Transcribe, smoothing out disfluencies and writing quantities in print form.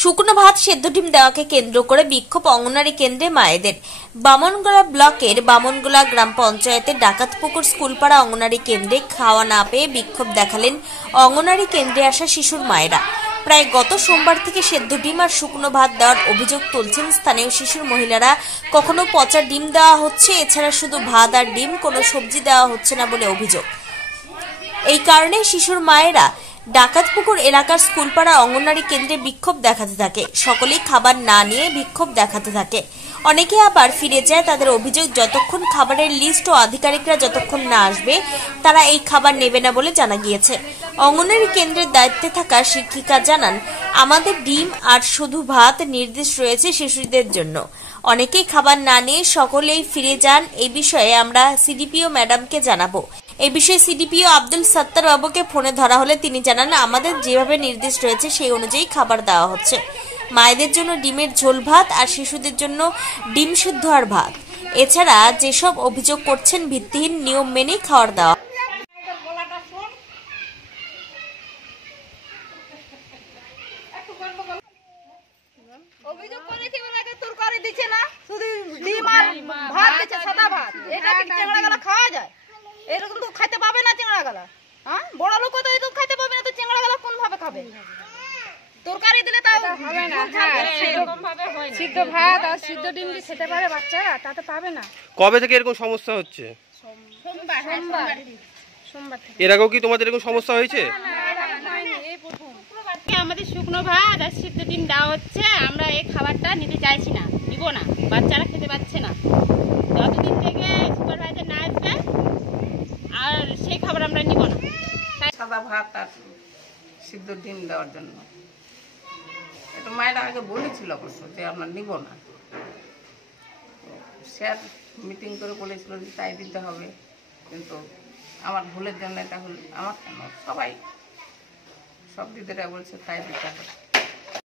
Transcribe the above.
শুকনো ভাত সেদ্ধ ডিম দেওয়াকে কেন্দ্র করে বিক্ষোভ অঙ্গনারী কেন্দ্রে মায়েদের। বামনগোলা ব্লকের বামনগোলা গ্রাম পঞ্চায়েতের ডাকাতপুকুর স্কুলপাড়া অঙ্গনারী কেন্দ্রে খাওয়া না পেয়ে বিক্ষোভ দেখালেন অঙ্গনারী কেন্দ্রে আসা শিশুর মায়েরা। প্রায় গত সোমবার থেকে সেদ্ধ ডিম আর শুকনো ভাত দেওয়ার অভিযোগ তুলছেন স্থানীয় শিশুর মহিলারা। কখনো পচা ডিম দেওয়া হচ্ছে, এছাড়া শুধু ভাত আর ডিম, কোনো সবজি দেওয়া হচ্ছে না বলে অভিযোগ। এই কারণে শিশুর মায়েরা ডাকাতপুকুর এলাকার স্কুলপাড়া অঙ্গনওয়াড়ি কেন্দ্রে বিক্ষোভ দেখাতে থাকে। সকলেই খাবার না নিয়ে বিক্ষোভ দেখাতে থাকে। অনেকে আবার ফিরে যায়। তাদের অভিযোগ, যতক্ষণ খাবারের লিস্ট ও আধিকারিকরা যতক্ষণ না আসবে তারা এই খাবার নেবে না বলে জানা গিয়েছে। অঙ্গনওয়াড়ি কেন্দ্রের দায়িত্বে থাকা শিক্ষিকা জানান, আমাদের ডিম আর শুধু ভাত নির্দেশ রয়েছে শিশুদের জন্য। অনেকেই খাবার না নিয়ে সকলেই ফিরে যান। এই বিষয়ে আমরা সিডিপিও ম্যাডামকে জানাবো। এই বিষয়ে সিডিপিও আব্দুল সত্তার বাবুকে ফোনে ধরা হলে তিনি জানান, আমাদের যেভাবে নির্দেশ রয়েছে সেই অনুযায়ী খাবার দেওয়া হচ্ছে। মায়েদের জন্য ডিমের ঝোল ভাত আর শিশুদের জন্য ডিম সিদ্ধ আর ভাত। এছাড়া যেসব অভিযোগ করছেন ভিত্তিহীন, নিয়ম মেনেই খাবার দেওয়া। অভিযোগ করেছি ওনাকে তরকারি দিচ্ছে না, শুধু ডিম আর ভাত দিচ্ছে, সাদা ভাত। এটা কি চিংড়া গলা খাওয়া যায়? এরকম তো খেতে পাবে না চিংড়া গলা। হ্যাঁ, বড় লোক তো এরকম খেতে পাবে না, তো চিংড়া গলা কোন ভাবে খাবে? তরকারি দিলে তাও হবে না। এরকম ভাবে হয় না। সিদ্ধ ভাত আর সিদ্ধ ডিম কি খেতে পারে বাচ্চারা? তাতে পাবে না। কবে থেকে এরকম সমস্যা হচ্ছে? সোমবার থেকে। এর আগেও কি তোমাদের এরকম সমস্যা হয়েছে? এই প্রথম। আমাদের শুকনো ভাত আর সিদ্ধ ডিম দেওয়া হচ্ছে। আমরা এই খাবারটা নিতে চাইছি না, নিব না। বাচ্চারা খেতে পাচ্ছে না। যতদিন থেকে সুপারভাইজার না আসবে আর সেই খাবার আমরা নিব না। সাদা ভাত আর সিদ্ধ ডিম দেওয়ার জন্য এটা মায়েরা আগে বলেছিল অবশ্য যে আমরা নিব না। স্যার মিটিং করে বলেছিল যে তাই দিতে হবে, কিন্তু আমার ভুলের জন্য এটা হল। আমার কেন, সবাই সব দিদিরা বলছে তাই দিতে হবে।